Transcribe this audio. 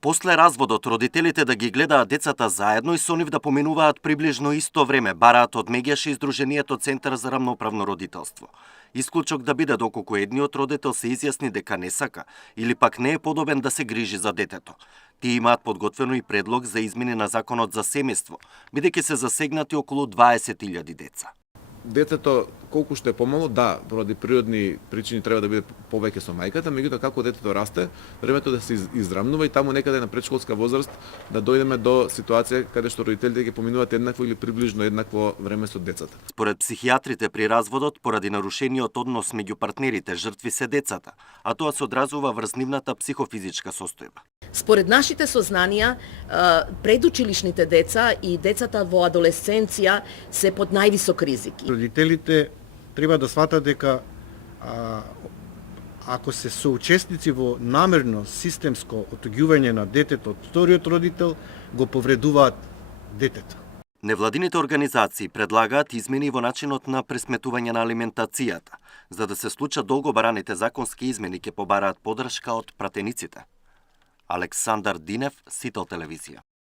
После разводот, родителите да ги гледаат децата заедно и со нив да поминуваат приближно исто време, бараат од Мегеш и Издруженијето Центар за рамноправно родителство. Исклучок да биде доколку едниот родител се изјасни дека не сака или пак не е подобен да се грижи за детето. Тие имаат подготвено и предлог за измени на законот за семејство, бидејќи се засегнати околу 20.000 деца. Детето колку што е помало, да, поради природни причини треба да биде повеќе со мајката, меѓутоа како детето расте, времето да се израмнува и таму некаде на предшколска возраст да дојдеме до ситуација каде што родителите ги поминуваат еднакво или приближно еднакво време со децата. Според психијатрите при разводот, поради нарушениот однос меѓу партнерите, жртви се децата, а тоа се одразува врз нивната психофизичка состојба. Според нашите сознанија, предучилишните деца и децата во адолесценција се под највисок ризик. Родителите треба да сватат дека ако се соучесници во намерно системско отуѓување на детето од вториот родител, го повредуваат детето. Невладините организации предлагаат измени во начинот на пресметување на алиментацијата. За да се случат долго бараните законски измени, ќе побараат поддршка од пратениците. Александар Динев, Сител телевизија.